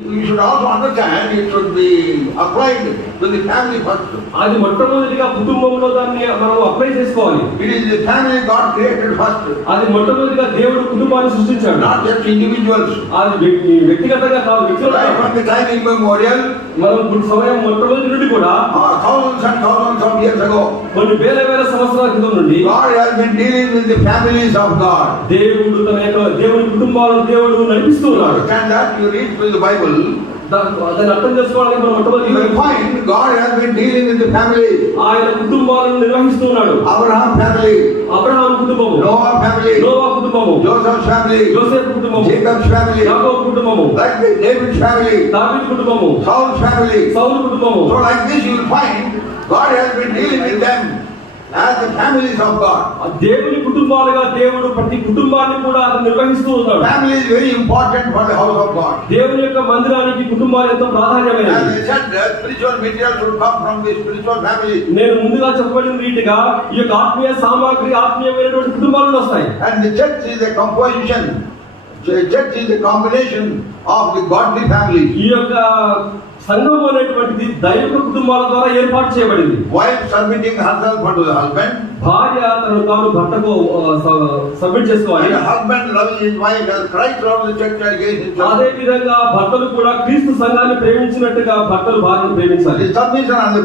You should also understand it should be applied to the family first. అది మొట్టమొదటిగా కుటుంబంలో దాన్ని మనం అప్లై చేసుకోవాలి. It is the family God created first. అది మొట్టమొదటిగా దేవుడు కుటుంబాన్ని సృష్టించాడు. Not just individuals. అది వ్యక్తిగతంగా కాదు, వ్యక్తిగతంగా. Right from the time immemorial, మనం సమయం మొట్టమొదటి నుండి కూడా thousands and thousands of years ago, కొన్ని వేల వేల సంవత్సరాల క్రితం నుండి God has been dealing with the families of God. దేవుడు తన యొక్క దేవుని కుటుంబాలను దేవుడు నడిపిస్తూ ఉన్నాడు. Understand that? You read through the Bible. దాన్ని అర్థం చేసుకోవడానికి మనం You will find God has been dealing with the family. ఆయన కుటుంబాలను నిర్వహిస్తూ ఉన్నాడు. Abraham family, అబ్రహాం కుటుంబము, Noah family, నోవా కుటుంబము, Joseph's family, యోసేపు కుటుంబము, Jacob's family, యాకోబు కుటుంబము, like this, David's family, దావీదు కుటుంబము, Saul's family. సౌలు కుటుంబము. So like this you will find God has been dealing with them as the families of God. దేవుని కుటుంబాలుగా దేవుడు ప్రతి కుటుంబాన్ని కూడా నిర్వహిస్తూ ఉన్నాడు. Family is very important for the house of God. దేవుని యొక్క మందిరానికి కుటుంబాలు ఎంతో ప్రాధాన్యమైనవి. As I said, the spiritual material should come from the spiritual family. నేను ముందుగా చెప్పబడిన రీతిగా ఈ యొక్క ఆత్మీయ సామాగ్రి ఆత్మీయమైనటువంటి కుటుంబాలను వస్తాయి. And the church is a composition. The church is a combination of the godly family. ఈ యొక్క సంఘం అనేటువంటిది దైవిక కుటుంబాల ద్వారా ఏర్పాటు చేయబడింది. Wife submitting herself unto the husband. భార్య తనను తాను భర్తకు సబ్మిట్ చేసుకోవాలి. And the husband loving his wife as Christ loved the church and gave his అదే church. విధంగా భర్తలు కూడా క్రీస్తు సంఘాన్ని ప్రేమించినట్టుగా భర్తలు భార్యను ప్రేమించాలి. The submission and the